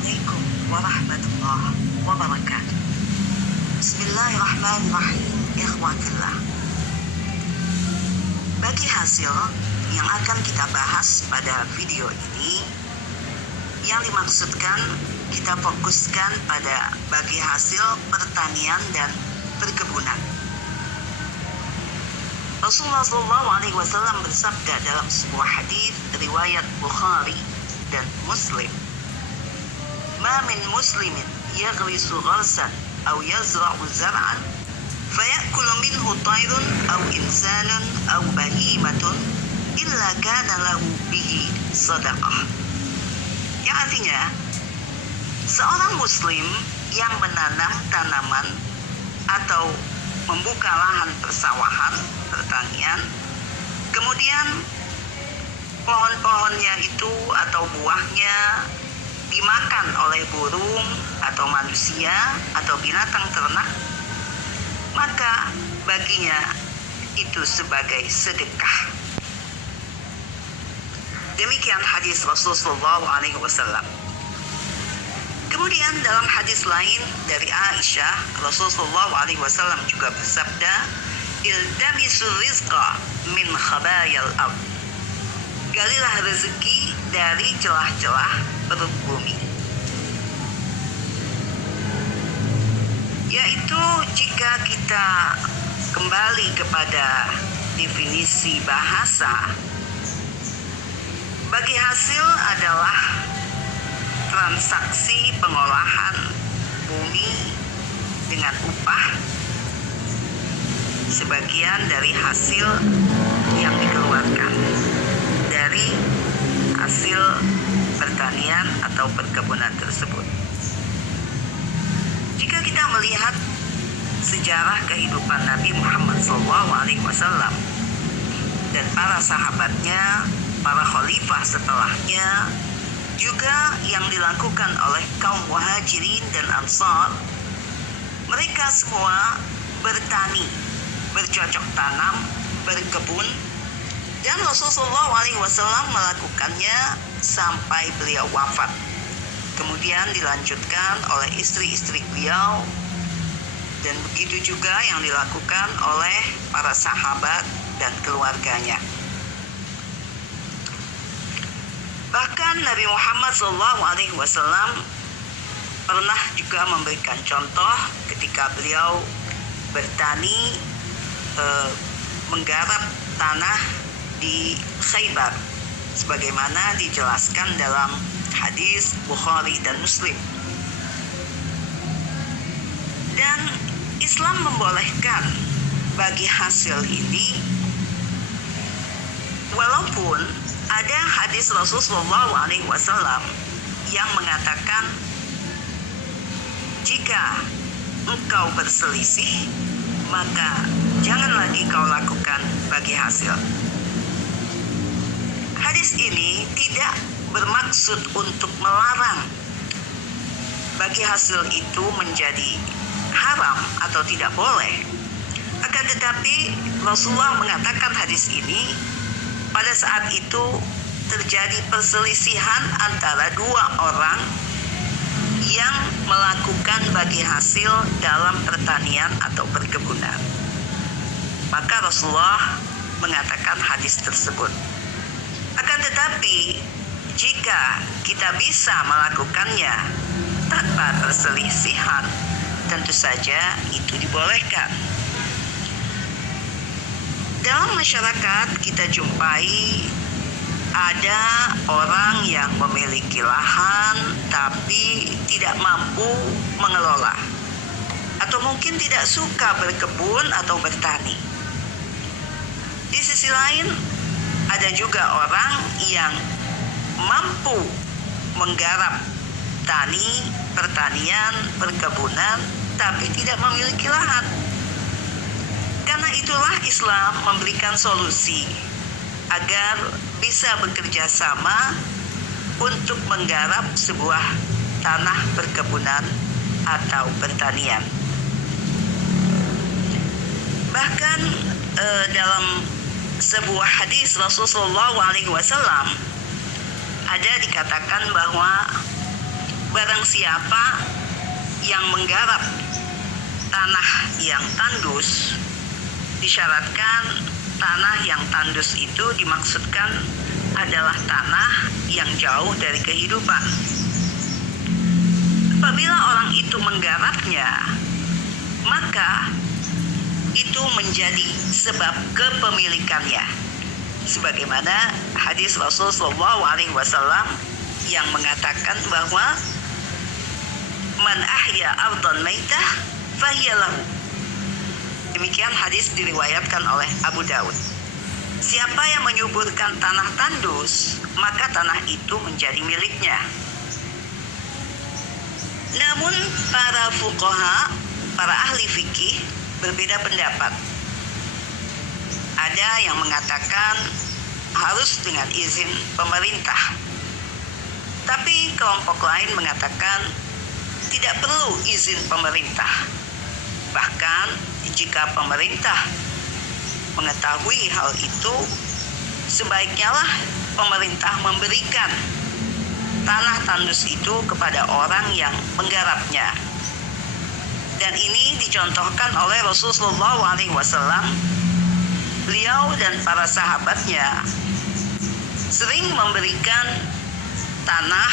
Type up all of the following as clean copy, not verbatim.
Assalamualaikum warahmatullahi wabarakatuh. Bismillahirrahmanirrahim. Ikhwatillah. Bagi hasil yang akan kita bahas pada video ini, yang dimaksudkan kita fokuskan pada bagi hasil pertanian dan perkebunan. Rasulullah SAW bersabda dalam sebuah hadis riwayat Bukhari dan Muslim, "Ma min muslimin yaghrisu gharsan aw yazra'u zar'an fayakulu minhu tayrun aw insanun aw bahimatun illa kana lahu bihi sadaqah." Yang artinya, seorang muslim yang menanam tanaman atau membuka lahan persawahan, pertanian, kemudian pohon-pohonnya itu atau buahnya dimakan oleh burung atau manusia atau binatang ternak, maka baginya itu sebagai sedekah. Demikian hadis Rasulullah SAW. Kemudian dalam hadis lain dari Aisyah, Rasulullah SAW juga bersabda, "Iltamisu rizqa min khabayal ard." Galilah rezeki dari celah-celah perut bumi. Yaitu jika kita kembali kepada definisi bahasa, bagi hasil adalah transaksi pengolahan bumi dengan upah sebagian dari hasil yang dikeluarkan dari hasil pertanian atau perkebunan tersebut. Jika kita melihat sejarah kehidupan Nabi Muhammad SAW dan para sahabatnya, para khalifah setelahnya, juga yang dilakukan oleh kaum Muhajirin dan Ansar, mereka semua bertani, bercocok tanam, berkebun, dan Rasulullah SAW melakukannya sampai beliau wafat. Kemudian dilanjutkan oleh istri-istri beliau, dan begitu juga yang dilakukan oleh para sahabat dan keluarganya. Bahkan Nabi Muhammad SAW pernah juga memberikan contoh ketika beliau bertani, menggarap tanah di Khaybar, sebagaimana dijelaskan dalam hadis Bukhari dan Muslim. Dan Islam membolehkan bagi hasil ini, walaupun ada hadis Rasulullah SAW yang mengatakan, jika engkau berselisih, maka jangan lagi kau lakukan bagi hasil. Hadis ini tidak bermaksud untuk melarang bagi hasil itu menjadi haram atau tidak boleh. Akan tetapi Rasulullah mengatakan hadis ini pada saat itu terjadi perselisihan antara dua orang yang melakukan bagi hasil dalam pertanian atau perkebunan. Maka Rasulullah mengatakan hadis tersebut. Akan tetapi jika kita bisa melakukannya tanpa perselisihan, tentu saja itu dibolehkan. Dalam masyarakat kita jumpai ada orang yang memiliki lahan tapi tidak mampu mengelola, atau mungkin tidak suka berkebun atau bertani. Di sisi lain ada juga orang yang mampu menggarap tani, pertanian, perkebunan, tapi tidak memiliki lahan. Karena itulah Islam memberikan solusi agar bisa bekerja sama untuk menggarap sebuah tanah perkebunan atau pertanian. Bahkan dalam sebuah hadis Rasulullah SAW ada dikatakan bahwa barang siapa yang menggarap tanah yang tandus, disyaratkan tanah yang tandus itu dimaksudkan adalah tanah yang jauh dari kehidupan. Apabila orang itu menggarapnya, maka itu menjadi sebab kepemilikannya. Sebagaimana hadis Rasulullah SAW yang mengatakan bahwa man ahya ardan maitah fahiyalahu. Demikian hadis diriwayatkan oleh Abu Daud. Siapa yang menyuburkan tanah tandus, maka tanah itu menjadi miliknya. Namun para fuqaha, para ahli fikih berbeda pendapat. Ada yang mengatakan harus dengan izin pemerintah. Tapi kelompok lain mengatakan tidak perlu izin pemerintah. Bahkan jika pemerintah mengetahui hal itu, sebaiknya lah pemerintah memberikan tanah tandus itu kepada orang yang menggarapnya. Dan ini dicontohkan oleh Rasulullah SAW. Beliau dan para sahabatnya sering memberikan tanah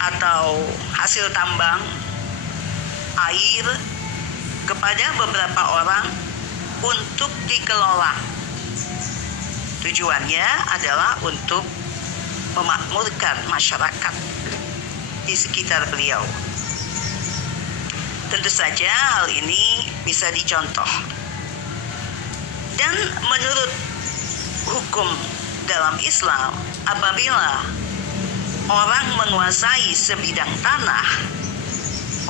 atau hasil tambang, air kepada beberapa orang untuk dikelola. Tujuannya adalah untuk memakmurkan masyarakat di sekitar beliau. Tentu saja hal ini bisa dicontoh. Dan menurut hukum dalam Islam, apabila orang menguasai sebidang tanah,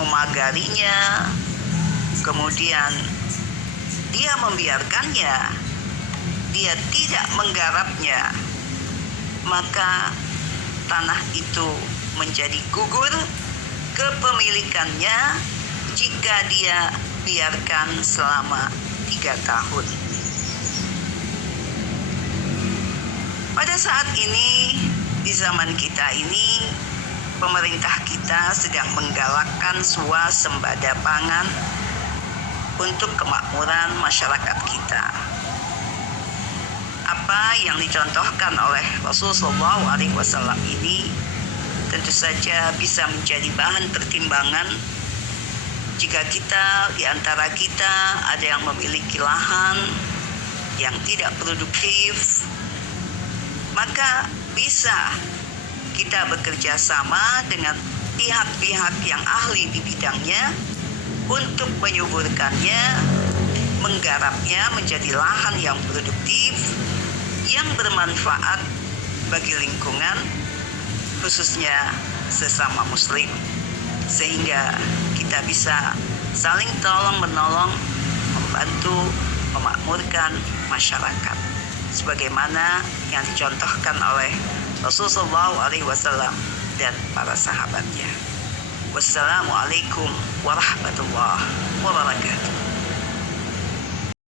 memagarinya, kemudian dia membiarkannya, dia tidak menggarapnya, maka tanah itu menjadi gugur kepemilikannya jika dia biarkan selama 3 tahun. Pada saat ini, di zaman kita ini, pemerintah kita sedang menggalakkan swasembada pangan untuk kemakmuran masyarakat kita. Apa yang dicontohkan oleh Rasulullah SAW ini tentu saja bisa menjadi bahan pertimbangan jika kita, di antara kita ada yang memiliki lahan yang tidak produktif, maka bisa kita bekerja sama dengan pihak-pihak yang ahli di bidangnya untuk menyuburkannya, menggarapnya menjadi lahan yang produktif, yang bermanfaat bagi lingkungan, khususnya sesama muslim, sehingga kita bisa saling tolong-menolong, membantu, memakmurkan masyarakat sebagaimana yang dicontohkan oleh Rasulullah SAW dan para sahabatnya. Wassalamualaikum warahmatullahi wabarakatuh.